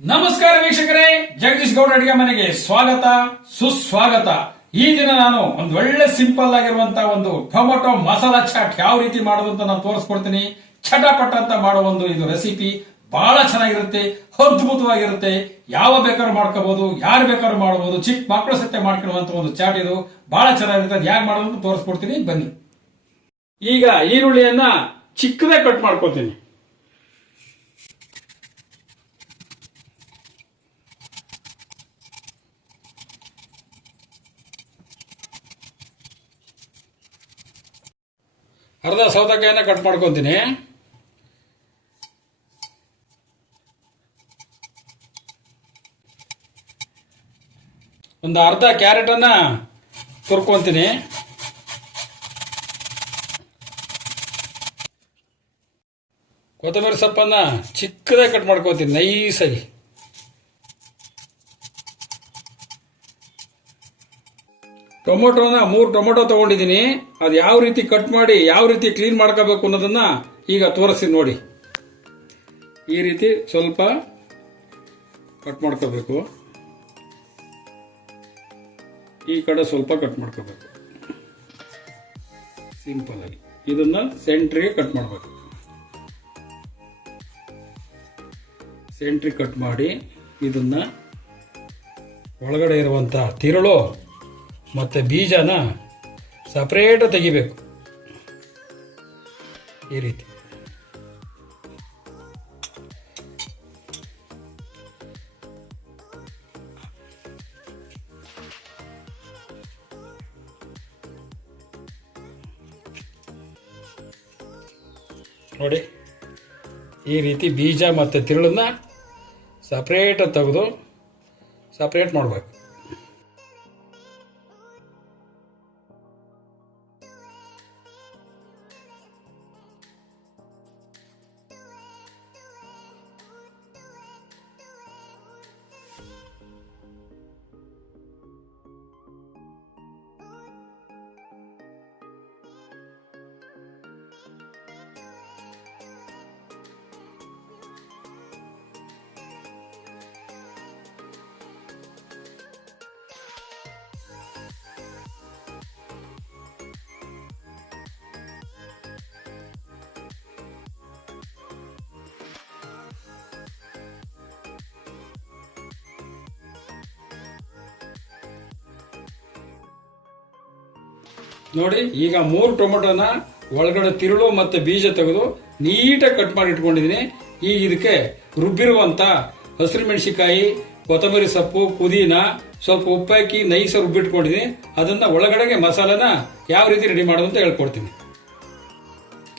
ನಮಸ್ಕಾರ ವೀಕ್ಷಕರೇ, ಜಗದೀಶ್ ಗೌಡ ಅಡಿಗೆ ಮನೆಗೆ ಸ್ವಾಗತ ಸುಸ್ವಾಗತ. ಈ ದಿನ ನಾನು ಒಂದು ಒಳ್ಳೆ ಸಿಂಪಲ್ ಆಗಿರುವಂತಹ ಒಂದು ಟೊಮೊಟೊ ಮಸಾಲಾ ಚಾಟ್ ಯಾವ ರೀತಿ ಮಾಡೋದು ಅಂತ ನಾನು ತೋರಿಸ್ಕೊಡ್ತೀನಿ. ಚಟಪಟ ಅಂತ ಮಾಡೋ ಒಂದು ಇದು ರೆಸಿಪಿ ಬಹಳ ಚೆನ್ನಾಗಿರುತ್ತೆ, ಅದ್ಭುತವಾಗಿರುತ್ತೆ. ಯಾವ ಬೇಕಾದ್ರೂ ಮಾಡ್ಕೋಬಹುದು, ಯಾರು ಬೇಕಾದ್ರೂ ಮಾಡಬಹುದು, ಚಿಕ್ಕ ಮಕ್ಕಳು ಸತ್ಯ ಮಾಡ್ಕೊಳ್ಳುವಂತ ಒಂದು ಚಾಟ್ ಇದು ಬಹಳ ಚೆನ್ನಾಗಿರುತ್ತೆ. ಅದು ಹೇಗೆ ಮಾಡೋದು ಅಂತ ತೋರಿಸ್ಕೊಡ್ತೀನಿ, ಬನ್ನಿ. ಈಗ ಈರುಳ್ಳಿಯನ್ನ ಚಿಕ್ಕದೇ ಕಟ್ ಮಾಡ್ಕೊತೀನಿ. ಅರ್ಧ ಸೌತೆಕಾಯಿನ ಕಟ್ ಮಾಡ್ಕೊತೀನಿ. ಒಂದು ಅರ್ಧ ಕ್ಯಾರೆಟ್ ಅನ್ನ ತುರ್ಕೊಂತೀನಿ. ಕೊತ್ತಂಬರಿ ಸೊಪ್ಪನ್ನ ಚಿಕ್ಕದಾಗಿ ಕಟ್ ಮಾಡ್ಕೊತೀನಿ, ನೈಸಾಗಿ. ಟೊಮೊಟೊನ 3 ಟೊಮೊಟೊ ತಗೊಂಡಿದ್ದೀನಿ. ಅದು ಯಾವ ರೀತಿ ಕಟ್ ಮಾಡಿ ಯಾವ ರೀತಿ ಕ್ಲೀನ್ ಮಾಡ್ಕೋಬೇಕು ಅನ್ನೋದನ್ನ ಈಗ ತೋರಿಸ್ತೀನಿ ನೋಡಿ. ಈ ರೀತಿ ಸ್ವಲ್ಪ ಕಟ್ ಮಾಡ್ಕೋಬೇಕು, ಈ ಕಡೆ ಸ್ವಲ್ಪ ಕಟ್ ಮಾಡ್ಕೋಬೇಕು, ಸಿಂಪಲ್ ಆಗಿ. ಇದನ್ನ ಸೆಂಟ್ರಿಗೆ ಕಟ್ ಮಾಡಬೇಕು. ಸೆಂಟ್ರಿಗೆ ಕಟ್ ಮಾಡಿ ಇದನ್ನ ಒಳಗಡೆ ಇರುವಂತ ತಿರುಳು ಮತ್ತೆ ಬೀಜನ ಸಪರೇಟ್ ತೆಗಿಬೇಕು. ಈ ರೀತಿ ನೋಡಿ. ಈ ರೀತಿ ಬೀಜ ಮತ್ತೆ ತಿರುಳನ್ನ ಸಪರೇಟ್ ತೆಗೆದು ಸಪರೇಟ್ ಮಾಡಬೇಕು. ನೋಡಿ, ಈಗ 3 ಟೊಮೊಟೊನ ಒಳಗಡೆ ತಿರುಳು ಮತ್ತೆ ಬೀಜ ತೆಗೆದು ನೀಟಾಗಿ ಕಟ್ ಮಾಡಿ ಇಟ್ಕೊಂಡಿದ್ದೀನಿ. ಈಗ ಇದಕ್ಕೆ ರುಬ್ಬಿರುವಂತ ಹಸಿರು ಮೆಣಸಿನಕಾಯಿ, ಕೊತ್ತಂಬರಿ ಸೊಪ್ಪು, ಪುದೀನ, ಸ್ವಲ್ಪ ಉಪ್ಪು ಹಾಕಿ ನೈಸ ರುಬ್ಬಿಟ್ಕೊಂಡಿದ್ದೀನಿ. ಅದನ್ನ ಒಳಗಡೆಗೆ ಮಸಾಲೆನ ಯಾವ ರೀತಿ ರೆಡಿ ಮಾಡೋದು ಅಂತ ಹೇಳ್ಕೊಡ್ತೀನಿ.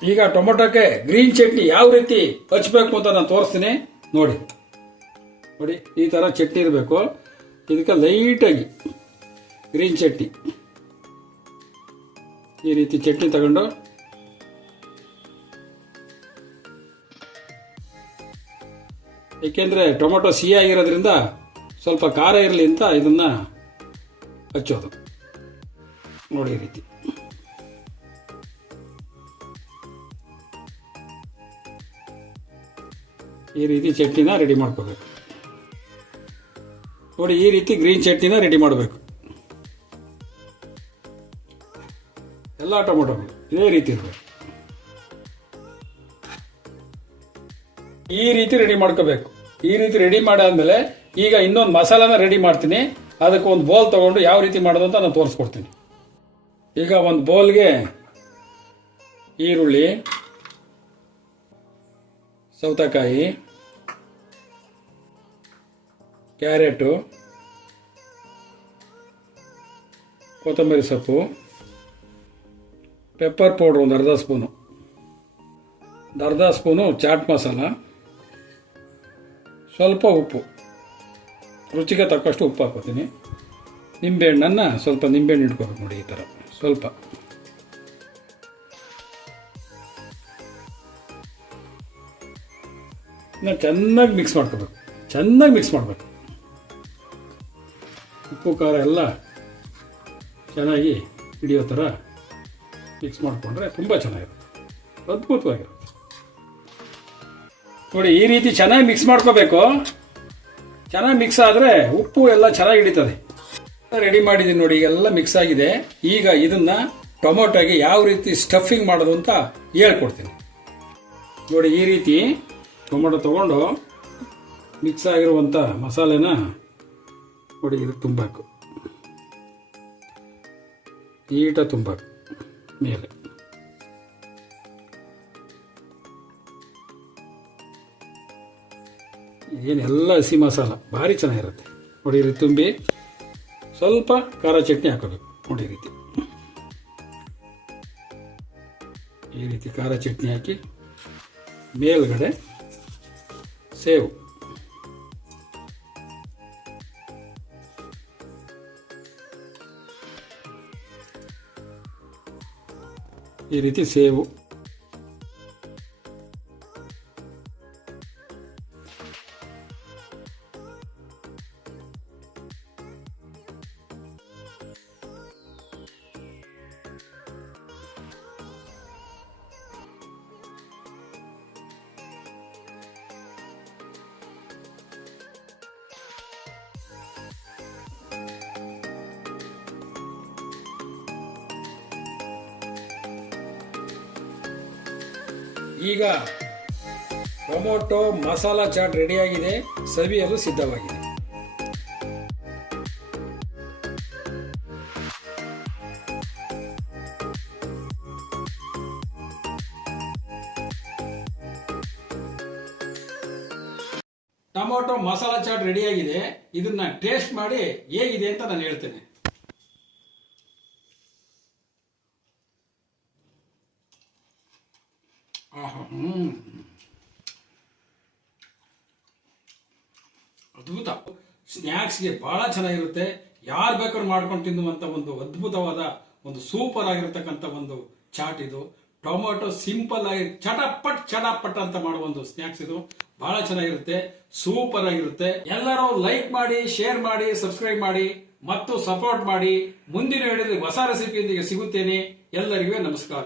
ಈಗ ಟೊಮೊಟೊಕ್ಕೆ ಗ್ರೀನ್ ಚಟ್ನಿ ಯಾವ ರೀತಿ ಹಚ್ಬೇಕು ಅಂತ ನಾನು ತೋರಿಸ್ತೀನಿ ನೋಡಿ. ನೋಡಿ, ಈ ತರ ಚಟ್ನಿ ಇರಬೇಕು. ಇದಕ್ಕೆ ಲೈಟಾಗಿ ಗ್ರೀನ್ ಚಟ್ನಿ, ಈ ರೀತಿ ಚಟ್ನಿ ತಗೊಂಡು ಏಕೆಂದ್ರೆ ಟೊಮೊಟೊ ಸಿಹಿ ಆಗಿರೋದ್ರಿಂದ ಸ್ವಲ್ಪ ಖಾರ ಇರಲಿ ಅಂತ ಇದನ್ನ ಹಚ್ಚೋದು ನೋಡಿ. ಈ ರೀತಿ ಚಟ್ನಿನ ರೆಡಿ ಮಾಡ್ಕೋಬೇಕು ನೋಡಿ. ಈ ರೀತಿ ಗ್ರೀನ್ ಚಟ್ನಿನ ರೆಡಿ ಮಾಡಬೇಕು. ಎಲ್ಲ ಟೊಮೊಟೊಗಳು ಇದೇ ರೀತಿ ಇರಬೇಕು. ಈ ರೀತಿ ರೆಡಿ ಮಾಡ್ಕೋಬೇಕು. ಈ ರೀತಿ ರೆಡಿ ಮಾಡಾದ್ಮೇಲೆ ಈಗ ಇನ್ನೊಂದು ಮಸಾಲಾನ ರೆಡಿ ಮಾಡ್ತೀನಿ. ಅದಕ್ಕೆ ಒಂದು ಬೌಲ್ ತಗೊಂಡು ಯಾವ ರೀತಿ ಮಾಡೋದು ಅಂತ ನಾನು ತೋರಿಸ್ಕೊಡ್ತೀನಿ. ಈಗ ಒಂದು ಬೌಲ್ಗೆ ಈರುಳ್ಳಿ, ಸೌತೆಕಾಯಿ, ಕ್ಯಾರೆಟು, ಕೊತ್ತಂಬರಿ ಸೊಪ್ಪು, ಪೆಪ್ಪರ್ ಪೌಡ್ರ್ ಒಂದು ಅರ್ಧ ಸ್ಪೂನು ಚಾಟ್ ಮಸಾಲ, ಸ್ವಲ್ಪ ಉಪ್ಪು, ರುಚಿಗೆ ತಕ್ಕಷ್ಟು ಉಪ್ಪು ಹಾಕೋತೀನಿ. ನಿಂಬೆಹಣ್ಣನ್ನು ಸ್ವಲ್ಪ ನಿಂಬೆಹಣ್ಣು ಇಟ್ಕೋಬೇಕು ನೋಡಿ. ಈ ಥರ ಸ್ವಲ್ಪ ಚೆನ್ನಾಗಿ ಮಿಕ್ಸ್ ಮಾಡ್ಕೋಬೇಕು. ಉಪ್ಪು ಖಾರ ಎಲ್ಲ ಚೆನ್ನಾಗಿ ಹಿಡಿಯೋ ಥರ ಮಿಕ್ಸ್ ಮಾಡಿಕೊಂಡ್ರೆ ತುಂಬ ಚೆನ್ನಾಗಿರುತ್ತೆ, ಅದ್ಭುತವಾಗಿರುತ್ತೆ. ನೋಡಿ, ಈ ರೀತಿ ಚೆನ್ನಾಗಿ ಮಿಕ್ಸ್ ಮಾಡ್ಕೋಬೇಕು. ಚೆನ್ನಾಗಿ ಮಿಕ್ಸ್ ಆದ್ರೆ ಉಪ್ಪು ಎಲ್ಲ ಚೆನ್ನಾಗಿ ಹಿಡಿತದೆ. ರೆಡಿ ಮಾಡಿದ್ದೀನಿ ನೋಡಿ, ಎಲ್ಲ ಮಿಕ್ಸ್ ಆಗಿದೆ. ಈಗ ಇದನ್ನ ಟೊಮೊಟೊಗೆ ಯಾವ ರೀತಿ ಸ್ಟಫಿಂಗ್ ಮಾಡೋದು ಅಂತ ಹೇಳ್ಕೊಡ್ತೀನಿ ನೋಡಿ. ಈ ರೀತಿ ಟೊಮೊಟೊ ತಗೊಂಡು ಮಿಕ್ಸ್ ಆಗಿರುವಂತ ಮಸಾಲೆನ ನೋಡಿ ಇದು ತುಂಬಾಕು, ಈಟ ತುಂಬಾಕು ಮೇಲೆ. ಏನೆಲ್ಲ ಹಸಿ ಮಸಾಲ ಭಾರಿ ಚೆನ್ನಾಗಿರುತ್ತೆ ನೋಡಿ. ಇದು ತುಂಬಿ ಸ್ವಲ್ಪ ಖಾರ ಚಟ್ನಿ ಹಾಕೋಬೇಕು ನೋಡಿ. ಈ ರೀತಿ ಖಾರ ಚಟ್ನಿ ಹಾಕಿ ಮೇಲ್ಗಡೆ ಸೇವು, ಈ ರೀತಿ ಸೇವು, ಈಗ ಟೊಮೊಟೊ ಮಸಾಲಾ ಚಾಟ್ ರೆಡಿಯಾಗಿದೆ, ಸವಿಯಲು ಸಿದ್ಧವಾಗಿದೆ. ಟೊಮೊಟೊ ಮಸಾಲಾ ಚಾಟ್ ರೆಡಿಯಾಗಿದೆ. ಇದನ್ನ ಟೇಸ್ಟ್ ಮಾಡಿ ಹೇಗಿದೆ ಅಂತ ನಾನು ಹೇಳ್ತೇನೆ. ಅದ್ಭುತ. ಸ್ನ್ಯಾಕ್ಸ್ಗೆ ಬಹಳ ಚೆನ್ನಾಗಿರುತ್ತೆ. ಯಾರು ಬೇಕಾದ್ರೂ ಮಾಡ್ಕೊಂಡು ತಿನ್ನುವಂತ ಒಂದು ಅದ್ಭುತವಾದ ಒಂದು ಸೂಪರ್ ಆಗಿರತಕ್ಕಂಥ ಒಂದು ಚಾಟ್ ಇದು. ಟೊಮೊಟೊ ಸಿಂಪಲ್ ಆಗಿ ಚಟಾಪಟ್ ಅಂತ ಮಾಡುವ ಒಂದು ಸ್ನ್ಯಾಕ್ಸ್ ಇದು. ಬಹಳ ಚೆನ್ನಾಗಿರುತ್ತೆ, ಸೂಪರ್ ಆಗಿರುತ್ತೆ. ಎಲ್ಲರೂ ಲೈಕ್ ಮಾಡಿ, ಶೇರ್ ಮಾಡಿ, ಸಬ್ಸ್ಕ್ರೈಬ್ ಮಾಡಿ ಮತ್ತು ಸಪೋರ್ಟ್ ಮಾಡಿ. ಮುಂದಿನ ವಿಡಿಯೋದಲ್ಲಿ ಹೊಸ ರೆಸಿಪಿಯೊಂದಿಗೆ ಸಿಗುತ್ತೇನೆ. ಎಲ್ಲರಿಗೂ ನಮಸ್ಕಾರ.